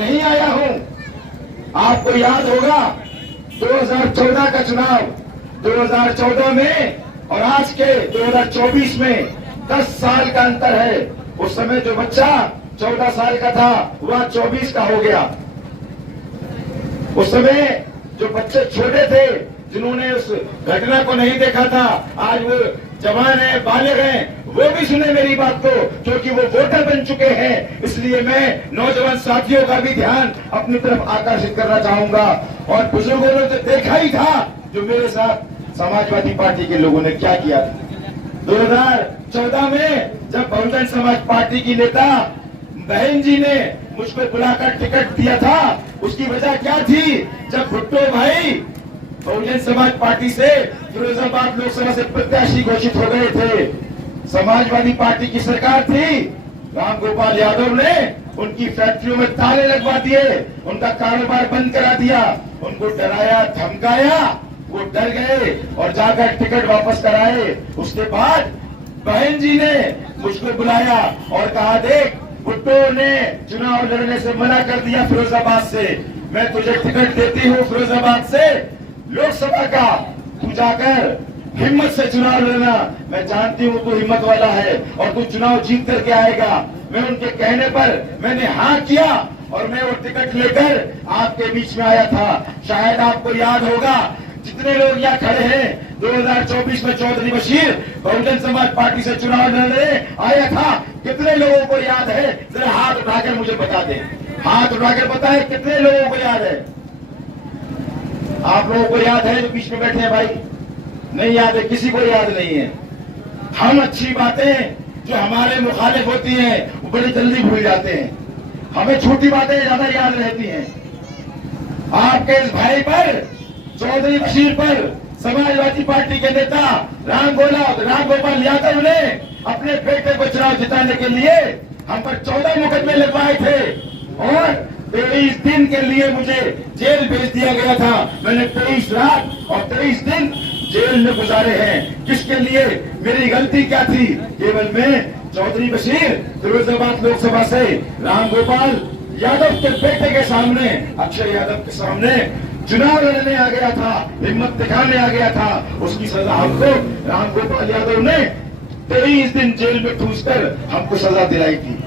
नहीं आया हूं। आपको याद होगा 2014 का चुनाव, 2014 में और आज के 2024 में 10 साल का अंतर है। उस समय जो बच्चा 14 साल का था वह 24 का हो गया। उस समय जो बच्चे छोटे थे, जिन्होंने उस घटना को नहीं देखा था, आज वो जवान है, बालिग हैं, वो भी सुने मेरी बात को, क्योंकि वो वोटर बन चुके हैं। इसलिए मैं नौजवान साथियों का भी ध्यान अपनी तरफ आकर्षित करना चाहूंगा। और बुजुर्गों ने तो देखा ही था जो मेरे साथ समाजवादी पार्टी के लोगों ने क्या किया था। 2014 में जब बहुजन समाज पार्टी की नेता बहन जी ने मुझको बुलाकर टिकट दिया था, उसकी वजह क्या थी? जब भुट्टो भाई बहुजन समाज पार्टी से फिरोजाबाद लोकसभा से प्रत्याशी घोषित हो गए थे, समाजवादी पार्टी की सरकार थी, रामगोपाल यादव ने उनकी फैक्ट्रियों में ताले लगवा दिए, उनका कारोबार बंद करा दिया, उनको डराया धमकाया, वो डर गए और जाकर टिकट वापस कराए। उसके बाद बहन जी ने मुझको बुलाया और कहा, देख भुट्टो ने चुनाव लड़ने से मना कर दिया फिरोजाबाद से, मैं तुझे टिकट देती हूँ फिरोजाबाद से लोकसभा का, तू जाकर हिम्मत से चुनाव लड़ना, मैं जानती हूँ तू हिम्मत वाला है और तू चुनाव जीत करके आएगा। मैं उनके कहने पर मैंने हाँ किया और मैं वो टिकट लेकर आपके बीच में आया था। शायद आपको याद होगा, जितने लोग यहाँ खड़े हैं, 2024 में चौधरी बशीर बहुजन समाज पार्टी से चुनाव लड़ने आया था, कितने लोगों को याद है? जरा हाथ उठाकर मुझे बता दें, हाथ उठाकर बताएं कितने लोगों को याद है? आप लोगों को याद है जो बीच में बैठे हैं भाई? नहीं याद है, किसी को याद नहीं है। हम अच्छी बातें जो हमारे मुखालिफ होती हैं वो बड़ी जल्दी भूल जाते हैं, हमें छोटी बातें ज्यादा याद रहती हैं। आपके इस भाई पर, चौधरी बशीर पर, समाजवादी पार्टी के नेता रामगोपाल यादव ने अपने बेटे को चुनाव जिताने के लिए हम पर 14 मुकदमे लगवाए थे और 23 दिन के लिए मुझे जेल भेज दिया गया था। मैंने 23 रात और 23 दिन जेल में गुजारे हैं। किसके लिए? मेरी गलती क्या थी? केवल मैं चौधरी बशीर फिरोजाबाद लोकसभा से रामगोपाल यादव के बेटे के सामने, अक्षय यादव के सामने चुनाव लड़ने आ गया था, हिम्मत दिखाने आ गया था। उसकी सजा हमको रामगोपाल यादव ने 23 दिन जेल में ठूसकर हमको सजा दिलाई थी।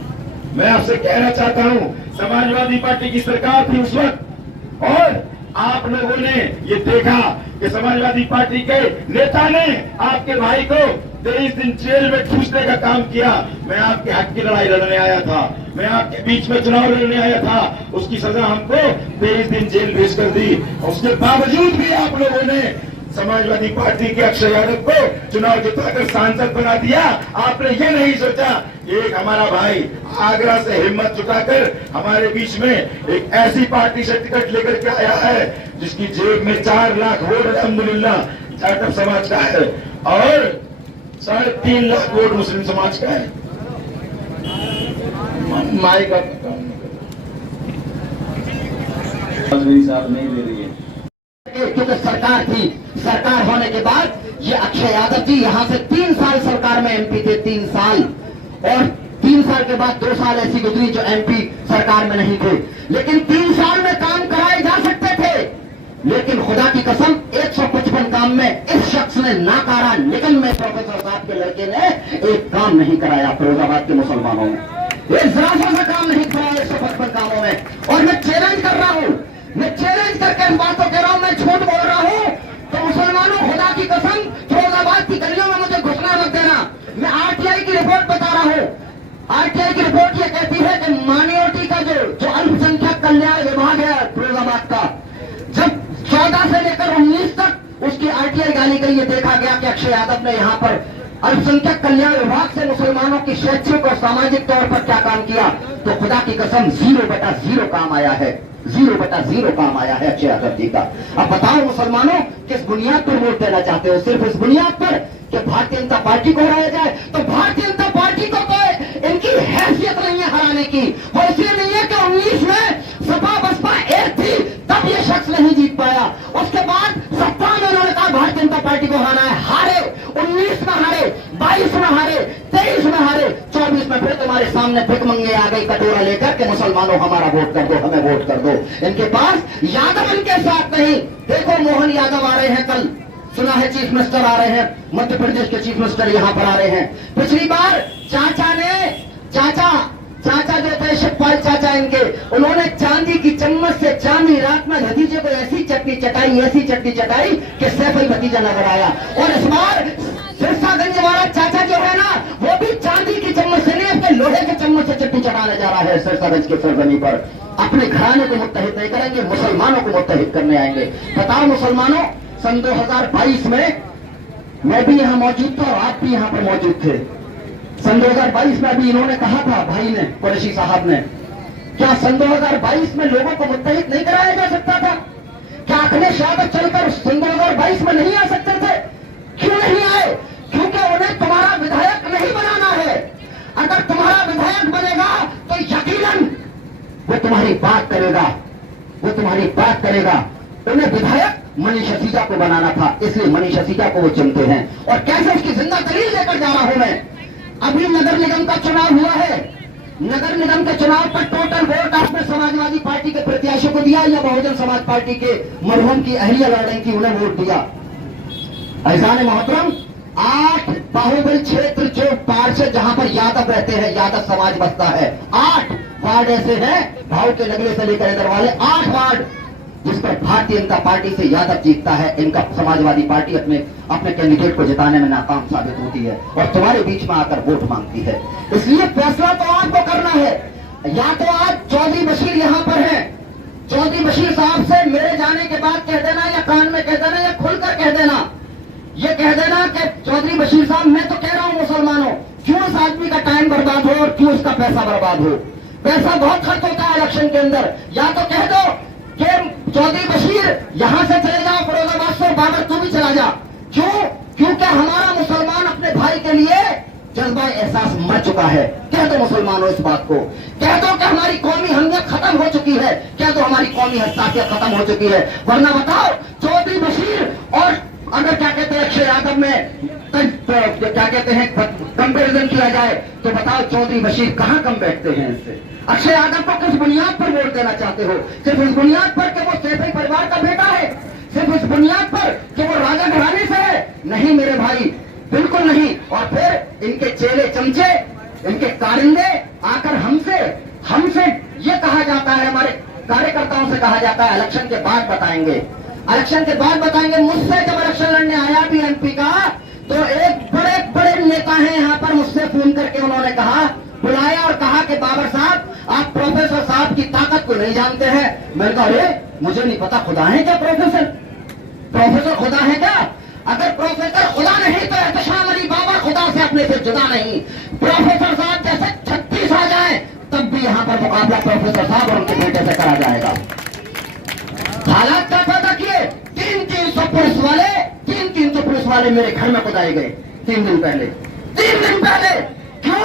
मैं आपसे कहना चाहता हूं, समाजवादी पार्टी की सरकार थी उस वक्त और आप लोगों ने ये देखा कि समाजवादी पार्टी के नेता ने आपके भाई को 23 दिन जेल में ठूसने का काम किया। मैं आपके हक की लड़ाई लड़ने आया था, मैं आपके बीच में चुनाव लड़ने आया था, उसकी सजा हमको 23 दिन जेल भेज कर दी। उसके बावजूद भी आप लोगों ने समाजवादी पार्टी के अक्षय यादव को चुनाव जिताकर सांसद बना दिया। आपने ये नहीं सोचा, एक हमारा भाई आगरा से हिम्मत जुटाकर हमारे बीच में एक ऐसी पार्टी से टिकट लेकर के आया है जिसकी जेब में 4 लाख वोट अल्हम्दुलिल्लाह जाटव समाज का है और 3.5 लाख वोट मुस्लिम समाज का है। माइक साहब नहीं ले रही है क्योंकि सरकार थी, सरकार होने के बाद ये अक्षय यादव जी यहाँ से 3 साल सरकार में एमपी थे, 3 साल, और 3 साल के बाद 2 साल ऐसी गुजरी जो एमपी सरकार में नहीं थे, लेकिन 3 साल में काम कराए जा सकते थे। लेकिन खुदा की कसम 155 काम में इस शख्स ने नाकारा निकल में प्रोफेसर साहब के लड़के ने एक काम नहीं कराया फिरोजाबाद के मुसलमानों में, एक जरा सा काम नहीं कराया 155 कामों में। और मैं चैलेंज कर रहा हूँ, मैं चैलेंज करके इन बातों कह रहा हूं, मैं झूठ बोल रहा हूं तो मुसलमानों खुदा की कसम फिरोजाबाद की गलियों में मुझे घुसना मत देना। मैं आरटीआई की रिपोर्ट बता रहा हूं, आरटीआई की रिपोर्ट ये कहती है कि माइनॉरिटी का जो अल्पसंख्यक कल्याण विभाग है फिरोजाबाद का, जब 14 से लेकर 19 तक उसकी आरटीआई गाली गई, ये देखा गया कि अक्षय यादव ने यहाँ पर अल्पसंख्यक कल्याण विभाग से मुसलमानों की शैक्षिक और सामाजिक तौर पर क्या काम किया, तो खुदा की कसम 0/0 काम आया है, 0/0 काम आया है अक्षय यादव जी का। अब बताओ मुसलमानों, किस बुनियाद पर वोट देना चाहते हो? सिर्फ इस बुनियाद पर कि भारतीय जनता पार्टी को हराया जाए? तो भारतीय जनता पार्टी को तो इनकी हैसियत नहीं है हराने की, वो इसलिए नहीं है कि 19 में सपा बसपा एक थी तब ये शख्स नहीं जीत पाया। उसके बाद सत्ता में उन्होंने कहा भारतीय जनता पार्टी को हराना है, हारे, 19 में हारे, 22 में हारे, 23 में हारे, 24 में फिर तुम्हारे सामने भिखमंगे आ गए कटोरा लेकर के मुसलमानों करो, हमारा वोट कर दो, हमें वोट कर दो। इनके पास यादव इनके साथ नहीं। देखो मोहन यादव आ रहे हैं, कल सुना है चीफ मिनिस्टर आ रहे हैं, मध्य प्रदेश के चीफ मिनिस्टर यहां पर आ रहे हैं। पिछली बार चाचा जो थे शिवपाल चाचा इनके, उन्होंने चांदी की चम्मच से चांदी रात में भतीजे को ऐसी चटनी चटाई कि सैफ अली भतीजा नजर आया। और इस बार सिरसागंज वाला चाचा जो है ना, वो भी चांदी की चम्मच से नहीं, अपने लोहे के चम्मच से चटनी चटाने जा रहा है सिरसागंज के सरजमी पर। अपने घराने को मुत्तहिद नहीं करेंगे, मुसलमानों को मुत्तहिद करने आएंगे। बताओ मुसलमानों, सन 2022 में मैं भी यहां मौजूद था और आप भी यहां पर मौजूद थे। सन 2022 में अभी इन्होंने कहा था, भाई ने, कुरैशी साहब ने, क्या सन 2022 में लोगों को मुत्तहिद नहीं कराया जा सकता था? क्या अखिलेश यादव चलकर सन 2022 में नहीं आ सकते थे? क्यों नहीं आए? क्योंकि उन्हें तुम्हारा विधायक नहीं बनाना है। अगर तुम्हारा विधायक बनेगा तो यकीनन वो तुम्हारी बात करेगा, उन्हें विधायक मनीष सिसोदिया को बनाना था, इसलिए मनीष सिसोदिया को वो चुनते हैं। और कैसे उसकी जिंदा दलील लेकर जा रहा हूं मैं। अभी नगर निगम का चुनाव हुआ है, नगर निगम के चुनाव पर टोटल वोट आपने समाजवादी पार्टी के प्रत्याशी को दिया या बहुजन समाज पार्टी के मरहूम की अहलिया लड़ की उन्हें वोट दिया? ऐजान मोहतरम, 8 बाहुबल क्षेत्र जो पार्षद जहां पर यादव रहते हैं, यादव समाज बसता है, 8 वार्ड ऐसे हैं, भाव के नगले से लेकर इधर वाले 8 वार्ड जिस पर भारतीय जनता पार्टी से यादव जीतता है। इनका समाजवादी पार्टी अपने कैंडिडेट को जिताने में नाकाम साबित होती है और तुम्हारे बीच में आकर वोट मांगती है। इसलिए फैसला तो आपको करना है। या तो आज चौधरी बशीर यहां पर हैं, चौधरी बशीर साहब से मेरे जाने के बाद कह देना, या कान में कह देना, या खुलकर कह देना, ये कह देना कि चौधरी बशीर साहब, मैं तो कह रहा हूं मुसलमानों, क्यों इस आदमी का टाइम बर्बाद हो और क्यों उसका पैसा बर्बाद हो? पैसा बहुत खर्च होता है इलेक्शन के अंदर। या तो कह दो कि चौधरी बशीर यहां से चले जाओ फिरोजाबाद से, बाबर तू भी चला जा। क्यों? क्योंकि हमारा मुसलमान अपने भाई के लिए जज्बा एहसास मर चुका है। कह दो मुसलमानों इस बात को, कह दो कि हमारी कौमी हमियत खत्म हो चुकी है, कह दो हमारी कौमी हस्सासियत खत्म हो चुकी है। वरना बताओ, चौधरी बशीर और अगर क्या कहते हैं अक्षय यादव में क्या कहते हैं कंपेरिजन किया जाए, तो बताओ चौधरी बशीर कहां कम बैठते हैं इससे? अक्षय यादव को किस बुनियाद पर वोट देना चाहते हो? सिर्फ इस बुनियाद पर कि वो सैफी परिवार का बेटा है? सिर्फ इस बुनियाद पर कि वो राजा घराने से है? नहीं मेरे भाई, बिल्कुल नहीं। और फिर इनके चेले चमचे, इनके कारिंदे आकर हमसे ये कहा जाता है, हमारे कार्यकर्ताओं से कहा जाता है इलेक्शन के बाद बताएंगे, इलेक्शन के बाद बताएंगे। मुझसे जब इलेक्शन लड़ने आया भी एमपी का, तो एक बड़े नेता हैं यहाँ पर, मुझसे फोन करके उन्होंने कहा, बुलाया और कहा कि बाबर साहब, आप प्रोफेसर साहब की ताकत को नहीं जानते हैं। मैंने कहा, अरे मुझे नहीं पता, खुदा है क्या प्रोफेसर खुदा है क्या? अगर प्रोफेसर खुदा नहीं तो एहतशाम अली बाबा खुदा से अपने से जुदा नहीं। प्रोफेसर साहब जैसे 36 आ जाए तब भी यहाँ पर मुकाबला प्रोफेसर साहब और उनके बेटे से करा जाएगा। हालात क्या पैदा किए? 300 पुलिस वाले मेरे घर में खुदाए गए 3 दिन पहले। क्यों?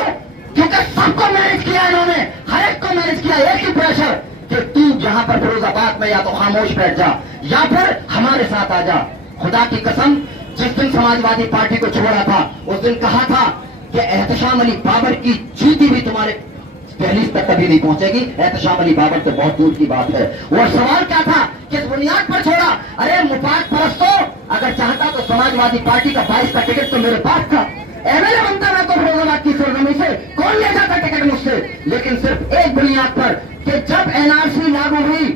क्योंकि सबको मैनेज किया इन्होंने, हर एक को मैनेज किया। एक ही प्रेशर कि तू यहां पर फिरोजाबाद में या तो खामोश बैठ जा या फिर हमारे साथ आ जा। खुदा की कसम, जिस दिन समाजवादी पार्टी को छोड़ा था उस दिन कहा था कि एहतशाम अली बाबर की जूती भी तुम्हारे दहलीज तक कभी नहीं पहुंचेगी। एहतशाम अली बाबर तो बहुत दूर की बात है। और सवाल क्या था, किस बुनियाद पर छोड़ा? अरे मुफाद परस्तों, अगर चाहता तो समाजवादी पार्टी का 22 का टिकट तो मेरे पास था, एमएलए बनता मैं तो फिरोजाबाद की सरजमी से, कौन ले जाता टिकट मुझसे? लेकिन सिर्फ एक बुनियाद पर कि जब एनआरसी लागू हुई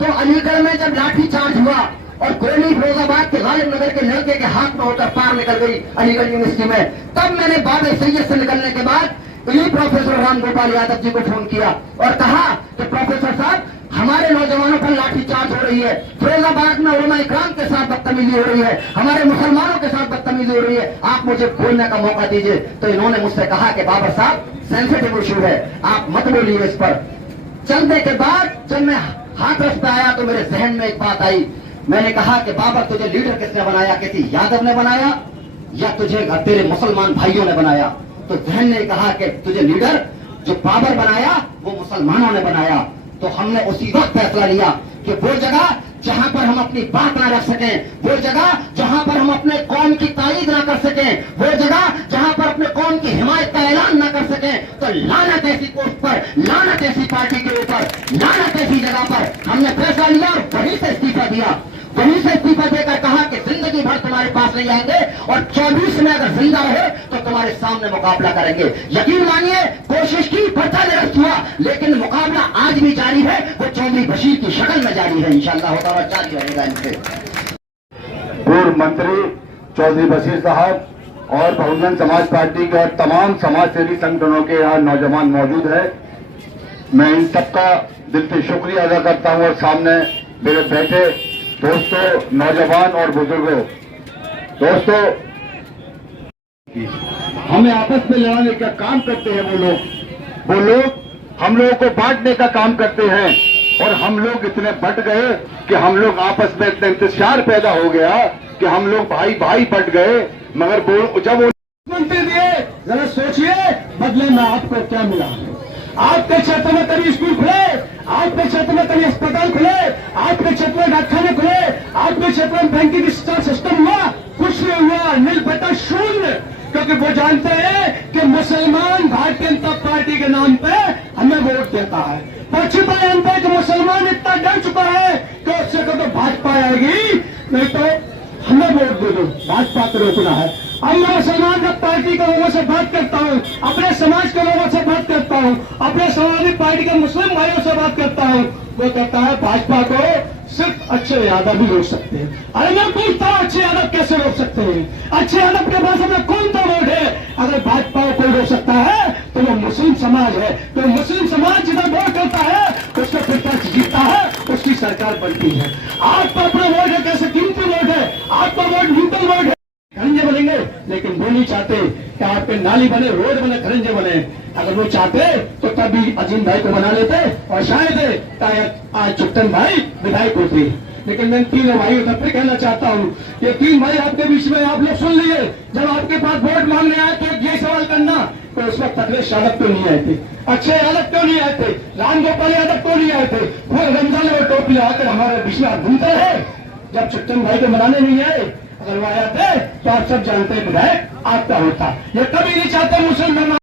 तो अलीगढ़ में जब लाठी चार्ज हुआ और गोली फिरोजाबाद के गालिब नगर के लड़के के हाथ में होकर पार निकल गई अलीगढ़ यूनिवर्सिटी में, तब मैंने बाबे सैयद से निकलने के बाद इन्हीं प्रोफेसर राम गोपाल यादव जी को फोन किया और कहा कि प्रोफेसर साहब, हमारे नौजवानों पर लाठी चार्ज हो रही है, फिरोजाबाद में उलमा इकराम के साथ बदतमीजी हो रही है, हमारे मुसलमानों के साथ बदतमीजी हो रही है, आप मुझे बोलने का मौका दीजिए। तो इन्होंने मुझसे कहा कि बाबर साहब, सेंसिटिव इशू है, आप मत बोलिए इस पर। चलने के बाद जब मैं हाथरस पे आया तो मेरे जहन में एक बात आई। मैंने कहा कि बाबर, तुझे लीडर किसने बनाया? किसी यादव ने बनाया या तुझे तेरे मुसलमान भाइयों ने बनाया? तो जहन ने कहा कि तुझे लीडर जो बाबर बनाया वो मुसलमानों ने बनाया। तो हमने उसी वक्त फैसला लिया कि वो जगह जहां पर हम अपनी बात ना रख सकें, वो जगह जहां पर हम अपने कौम की तारीफ ना कर सकें, वो जगह जहां पर अपने कौम की हिमायत का ऐलान ना कर सकें, तो लानत ऐसी पोस्ट पर, लानत ऐसी पार्टी के ऊपर, लानत ऐसी जगह पर हमने फैसला लिया और वहीं से इस्तीफा दिया। वहीं से इस्तीफा देकर कहा कि जिंदगी भर तुम्हारे पास नहीं आएंगे और 24 में अगर जिंदा रहे तो तुम्हारे सामने मुकाबला करेंगे। यकीन मानिए, कोशिश की, पर्चा निरस्त हुआ, लेकिन मुकाबला आज भी जारी है। वो चौधरी बशीर की शक्ल में जारी है, इंशाअल्लाह होता हुआ जारी रहेगा इनसे। पूर्व मंत्री चौधरी बशीर साहब और बहुजन समाज पार्टी के और तमाम समाज सेवी संगठनों के यहाँ नौजवान मौजूद है। मैं इन सबका दिल से शुक्रिया अदा करता हूँ और सामने मेरे बैठे दोस्तों, नौजवान और बुजुर्गों, दोस्तों, हमें आपस में लड़ाने का काम करते हैं वो लोग हम लोगों को बांटने का काम करते हैं और हम लोग इतने बट गए कि हम लोग आपस में इतने इंतजार पैदा हो गया कि हम लोग भाई भाई बट गए। मगर जब वो मंत्री दिए, जरा सोचिए बदले में आपको क्या मिला। आपके क्षेत्र में कभी स्कूल खुले, आपके क्षेत्र में कभी अस्पताल खुले, आपके क्षेत्र में डाकखाने खुले, आपके क्षेत्र में बैंकिंग सिस्टम हुआ, कुछ नहीं हुआ, नील बटा शून्य। क्योंकि वो जानते हैं कि मुसलमान भारतीय जनता पार्टी के नाम पे हमें वोट देता है। पर छिपा जानते हैं कि मुसलमान इतना डर चुका है कि उससे को तो भाजपा आएगी, नहीं तो हमें वोट दे दो, भाजपा को रोकना है। अब मैं मुसलमान का पार्टी के लोगों से बात करता हूँ, अपने समाज के लोगों से बात करता हूँ, अपने समाजवादी पार्टी के मुस्लिम भाइयों से बात करता हूँ। वो कहता है भाजपा को सिर्फ अच्छे यादव ही रोक सकते हैं। अरे मैं पूछता हूँ, अच्छे यादव कैसे रोक सकते हैं? अच्छे यादव के पास अपना कौन सा वोट है? अगर भाजपा को कोई रोक सकता है तो वो मुस्लिम समाज है। तो मुस्लिम समाज जितना वोट करता है उसका फिर जीतता है, उसकी सरकार बनती है। आप पर अपना वोट है, कैसे कीमती वोट है, आपका वोट न्यूट्रल वोट है। खरंजे बनेंगे, लेकिन वो नहीं चाहते कि आपके नाली बने, रोड बने, खरंजे बने। अगर वो चाहते तो तभी अजीम भाई को बना लेते और शायद आज चुप्तन भाई विधायक होते। लेकिन मैं तीनों भाई तब फिर कहना चाहता हूँ, ये तीन भाई आपके बीच में आप लोग सुन लिए, जब आपके पास वोट मांगने आए तो ये सवाल करना तो उस वक्त अखिलेश यादव क्यों नहीं आए थे, अच्छे यादव क्यों नहीं आए थे, राम गोपाल यादव क्यों नहीं आए थे? वो रमजान में टोपी आकर हमारे बीच में घूमते रहे। जब चुप्तन भाई को बनाने नहीं आए, अगर वो आया थे तो आप सब जानते हैं विधायक आपका होता। ये कभी नहीं चाहते मुसलमान